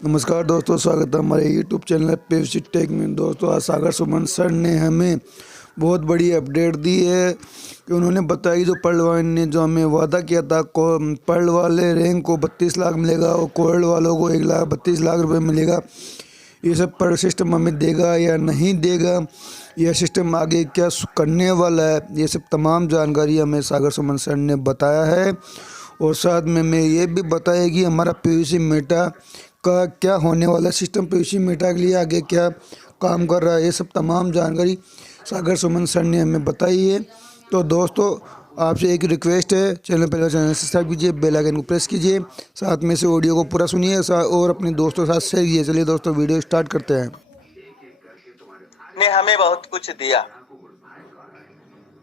नमस्कार दोस्तों, स्वागत है हमारे यूट्यूब चैनल पीयूष टेक में। दोस्तों, आज सागर सुमन सर ने हमें बहुत बड़ी अपडेट दी है कि उन्होंने बताई जो पर्ल वाइन ने जो हमें वादा किया था, पर्ल वाले रैंक को 32 लाख मिलेगा और कोरल वालों को 1,32,00,000 रुपये मिलेगा। ये सब पर सिस्टम हमें देगा या नहीं देगा, यह सिस्टम आगे क्या करने वाला है, ये सब तमाम जानकारी हमें सागर सुमन सर ने बताया है। और साथ में मैं ये भी बताया कि हमारा पीयूसी मेटा का क्या होने वाला सिस्टम, पीयूसी मेटा के लिए आगे क्या काम कर रहा है, ये सब तमाम जानकारी सागर सुमन सर ने हमें बताई है। तो दोस्तों, आपसे एक रिक्वेस्ट है, चैनल सब्सक्राइब कीजिए, बेल आइकन को प्रेस कीजिए, साथ में से ऑडियो को पूरा सुनिए और अपने दोस्तों के साथ शेयर कीजिए। चलिए दोस्तों, वीडियो स्टार्ट करते हैं। ने हमें बहुत कुछ दिया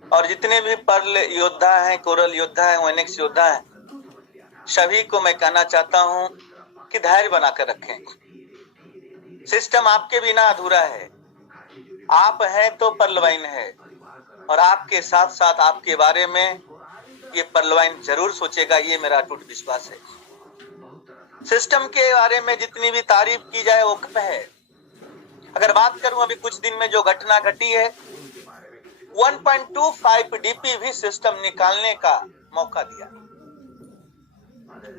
और जितने भी पर्ल योद्धा हैं, कोरल योद्धा हैं, ओएनएक्स योद्धा हैं, सभी को मैं कहना चाहता हूं कि धैर्य बनाकर रखें। सिस्टम आपके बिना अधूरा है। आप हैं तो पर्ल वाइन है और आपके साथ साथ आपके बारे में ये पर्ल वाइन जरूर सोचेगा, ये मेरा अटूट विश्वास है। सिस्टम के बारे में जितनी भी तारीफ की जाए वो कम है। अगर बात करूं अभी कुछ दिन में जो घटना घटी है, 1.25 डीपी भी सिस्टम निकालने का मौका दिया।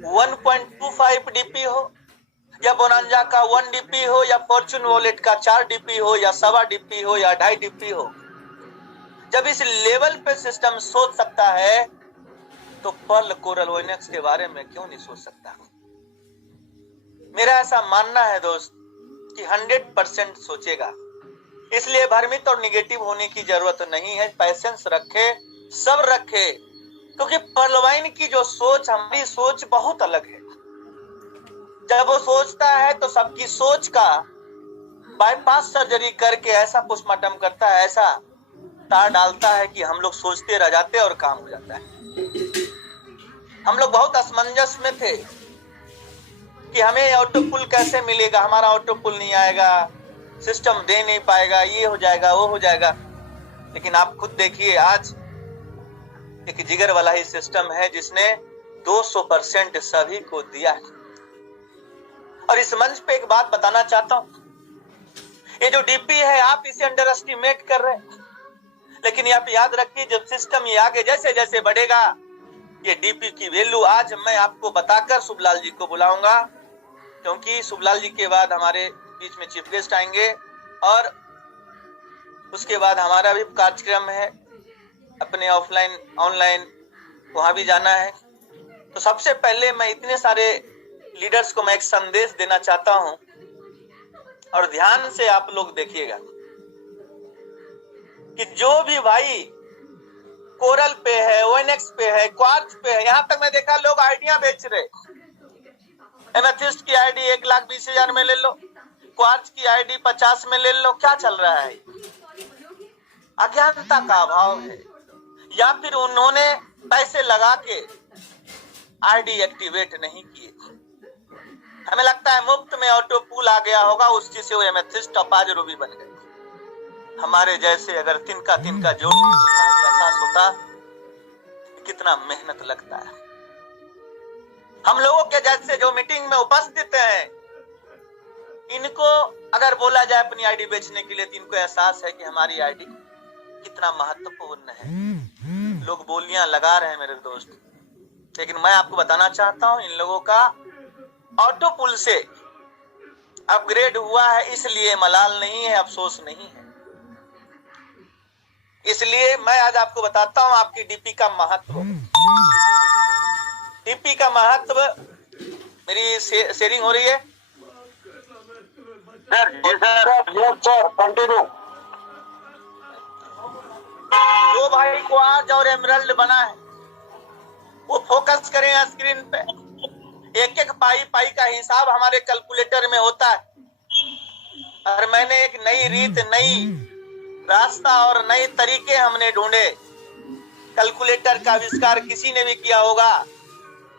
1.25 डीपी हो या बोनांजा का 1 डीपी हो या फॉर्चून वॉलेट का 4 डीपी हो या 1.25 डीपी हो या 2.5 डीपी हो, जब इस लेवल पे सिस्टम सोच सकता है तो पर्ल कोरल ओएनएक्स के बारे में क्यों नहीं सोच सकता। मेरा ऐसा मानना है दोस्त कि 100% सोचेगा। इसलिए भ्रमित और निगेटिव होने की जरूरत नहीं है। पैसेंस रखे, सब्र रखे, क्योंकि पर्ल वाइन की जो सोच, हमारी सोच बहुत अलग है। जब वो सोचता है तो सबकी सोच का बाईपास सर्जरी करके ऐसा पोस्टमार्टम करता है, ऐसा तार डालता है कि हम लोग सोचते रह जाते और काम हो जाता है। हम लोग बहुत असमंजस में थे कि हमें ऑटो पुल कैसे मिलेगा, हमारा ऑटो पुल नहीं आएगा, सिस्टम दे नहीं पाएगा, ये हो जाएगा, वो हो जाएगा। लेकिन आप खुद देखिए, आज एक जिगर वाला ही सिस्टम है जिसने 200% सभी को दिया है। और इस मंच पे एक बात बताना चाहता हूं, ये जो डीपी है आप इसे अंडर एस्टिमेट कर रहे हैं, लेकिन आप याद रखिए जब सिस्टम ये आगे जैसे जैसे बढ़ेगा, ये डीपी की वैल्यू आज मैं आपको बताकर शुभलाल जी को बुलाऊंगा, क्योंकि शुभलाल जी के बाद हमारे बीच में चीफ गेस्ट आएंगे और उसके बाद हमारा भी कार्यक्रम है अपने ऑफलाइन ऑनलाइन, वहां भी जाना है। तो सबसे पहले मैं इतने सारे लीडर्स को मैं एक संदेश देना चाहता हूं और ध्यान से आप लोग देखिएगा कि जो भी भाई कोरल पे है, ओएनएक्स पे है, क्वार्ट्ज पे है, यहां तक मैं देखा लोग आइडिया बेच रहे। एमेथिस्ट की आईडी 1,20,000 में ले लो, क्वार्ट्ज की आईडी 50 में ले लो। क्या चल रहा है? अज्ञानता का अभाव है, या फिर उन्होंने पैसे लगा के आईडी एक्टिवेट नहीं किए। हमें लगता है मुफ्त में ऑटो पूल आ गया होगा, उस चीज से वो एमेथिस्ट टॉपाज रूबी बन गए। हमारे जैसे अगर तिनका तिनका जो एहसास होता कितना मेहनत लगता है। हम लोगों के जैसे जो मीटिंग में उपस्थित हैं, इनको अगर बोला जाए अपनी आईडी बेचने के लिए, तो इनको एहसास है कि हमारी आईडी कितना महत्वपूर्ण है। लोग बोलियां लगा रहे हैं मेरे दोस्त, लेकिन मैं आपको बताना चाहता हूं इन लोगों का ऑटो पुल से अपग्रेड हुआ है, इसलिए मलाल नहीं है, अफसोस नहीं है। इसलिए मैं आज आपको बताता हूं आपकी डीपी का महत्व। डीपी का महत्व, मेरी शेयरिंग हो रही है सर, कंटिन्यू। जो भाई को आज और एमरल्ड बना है वो फोकस करें स्क्रीन पे। एक एक पाई का हिसाब हमारे कैलकुलेटर में होता है और मैंने एक नई रीत, नई रास्ता और नए तरीके हमने ढूंढे। कैलकुलेटर का आविष्कार किसी ने भी किया होगा,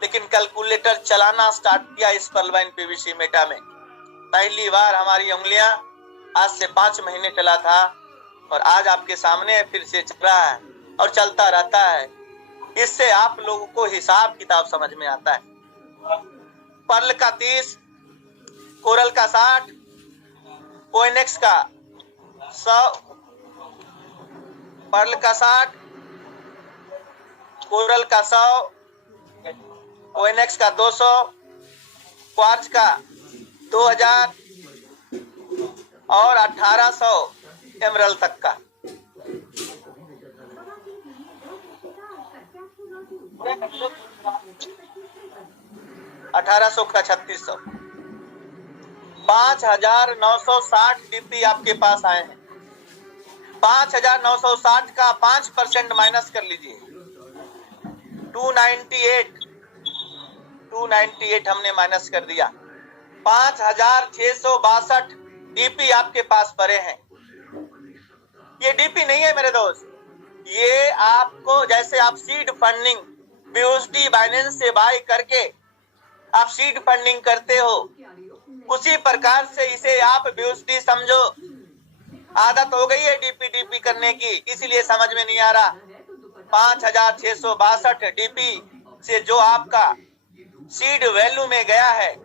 लेकिन कैलकुलेटर चलाना स्टार्ट किया इस पर्ल वाइन पीवीसी मेटा में। पहली बार हमारी उंगलियां आज से 5 महीने चला था और आज आपके सामने फिर से चल रहा है और चलता रहता है। इससे आप लोगों को हिसाब किताब समझ में आता है। पर्ल का 30, कोरल का 60, ओएनएक्स का 100, पर्ल का 60, कोरल का 100, ओएनएक्स का 200, क्वार्ट्ज का 2000 और 1800 एमरल्ड तक का। अठारह सौ का 3600, 5960 डीपी आपके पास आए हैं। 5960 का 5% माइनस कर लीजिए, 298 हमने माइनस कर दिया। 5662 डीपी आपके पास पड़े हैं। ये डीपी नहीं है मेरे दोस्त, ये आपको जैसे आप सीड फंडिंग BUSD बाइनेंस से बाय करके आप सीड फंडिंग करते हो, उसी प्रकार से इसे आप BUSD समझो। आदत हो गई है डीपी करने की, इसलिए समझ में नहीं आ रहा। 5662 डीपी से जो आपका सीड वैल्यू में गया है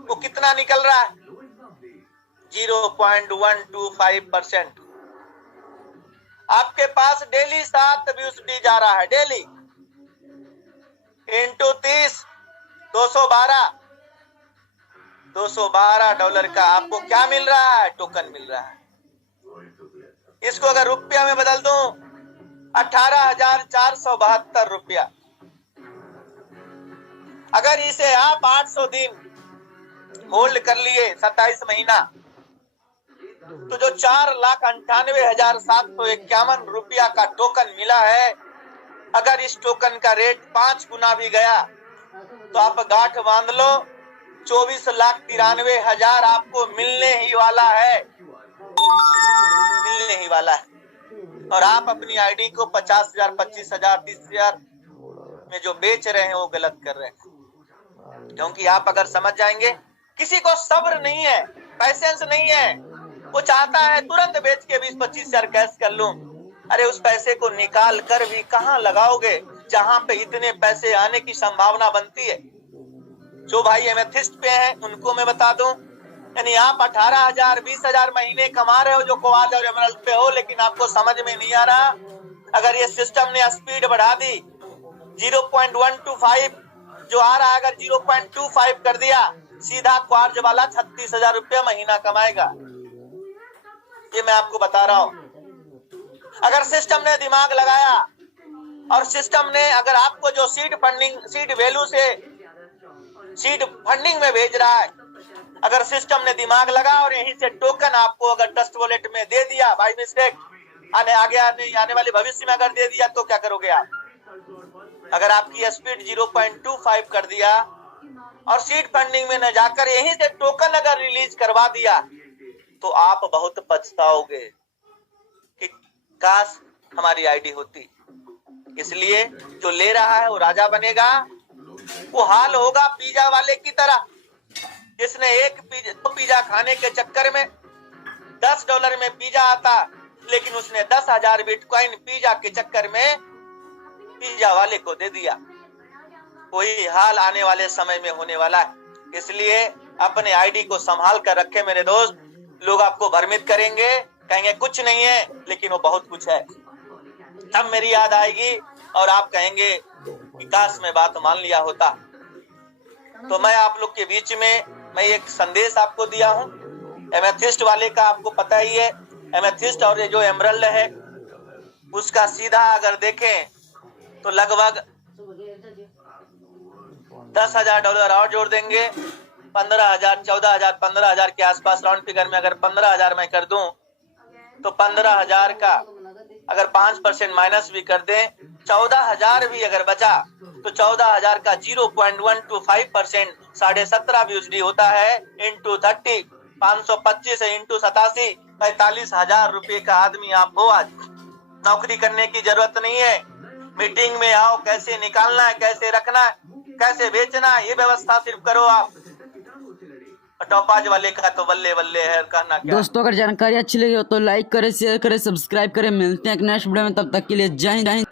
वो कितना निकल रहा है? 0.125%। आपके पास डेली 7 BUSD जा रहा है, डेली इंटू 30, 212 डॉलर का आपको क्या मिल रहा है? टोकन मिल रहा है। इसको अगर रुपया में बदल दूं, 18,472 रुपया। अगर इसे आप 800 दिन होल्ड कर लिए, 27 महीना, तो जो 4,98,751 रुपया का टोकन मिला है, अगर इस टोकन का रेट 5 गुना भी गया तो आप गांठ बांध लो, 24,93,000 आपको मिलने ही वाला है, मिलने ही वाला है। और आप अपनी आईडी को 50,000, 25,000, 30,000 में जो बेच रहे हैं वो गलत कर रहे हैं। क्योंकि आप अगर समझ जाएंगे, किसी को सब्र नहीं है, पैसेंस नहीं है, वो चाहता है तुरंत बेच के 20-25 हजार कैश कर लूं। अरे उस पैसे को निकाल कर भी कहां लगाओगे जहां पे इतने पैसे आने की संभावना बनती है। जो भाई एमेथिस्ट पे हैं उनको मैं बता दूं, यानी आप 18,000, 20,000 महीने कमा रहे हो जो क्वार्ट्ज और एमरल्ड पे हो, लेकिन आपको समझ में नहीं आ रहा। अगर ये सिस्टम ने स्पीड बढ़ा दी, 0.125 जो आ रहा है, अगर 0.25 कर दिया, सीधा क्वार्ट्ज वाला 36,000 रुपया महीना कमाएगा। ये मैं आपको बता रहा हूं। अगर सिस्टम ने दिमाग लगाया और सिस्टम ने अगर आपको जो सीड वैल्यू से सीड फंडिंग में भेज रहा है, अगर सिस्टम ने दिमाग लगा और यहीं से टोकन आपको अगर ट्रस्ट वॉलेट में दे दिया बाय मिस्टेक, आने वाले भविष्य में अगर दे दिया, तो क्या करोगे आप? अगर आपकी स्पीड 0.25 कर दिया और सीड फंडिंग में न जाकर यहीं से टोकन अगर रिलीज करवा दिया, तो आप बहुत पछताओगे कि काश हमारी आईडी होती। इसलिए जो ले रहा है वो राजा बनेगा। वो हाल होगा पिज्जा वाले की तरह, जिसने एक पिज्जा खाने के चक्कर में $10 में पिज्जा आता, लेकिन उसने 10,000 बिटकॉइन पिज्जा के चक्कर में पिज्जा वाले को दे दिया। वही हाल आने वाले समय में होने वाला है। इसलिए अपने आईडी को संभाल कर रखे मेरे दोस्त। लोग आपको भ्रमित करेंगे, कहेंगे कुछ नहीं है, लेकिन वो बहुत कुछ है। तब मेरी याद आएगी और आप कहेंगे कि काश मैं बात मान लिया होता। तो मैं आप लोग के बीच में मैं एक संदेश आपको दिया हूं। एमेथिस्ट वाले का आपको पता ही है, एमेथिस्ट और ये जो एमरल्ड है उसका सीधा अगर देखें तो लगभग $10,000 और जोड़ देंगे, 15,000, 14,000, 15,000 के आसपास राउंड फिगर में अगर 15,000 मैं कर दूं, तो 15,000 का अगर 5% माइनस भी कर दें, 14,000 भी अगर बचा, तो 14,000 का 0.125% 17.5 BUSD होता है, इंटू 30, 525 इंटू 87, 45,000 रुपए का आदमी आप हो। आज नौकरी करने की जरूरत नहीं है, मीटिंग में आओ, कैसे निकालना है, कैसे रखना है, कैसे बेचना है, ये व्यवस्था सिर्फ करो आप। टॉपाज वाले का तो बल्ले बल्ले है, कहना क्या। दोस्तों अगर जानकारी अच्छी लगी हो तो लाइक करें, शेयर करें, सब्सक्राइब करें। मिलते हैं एक नेक्स्ट वीडियो में, तब तक के लिए जय हिंद।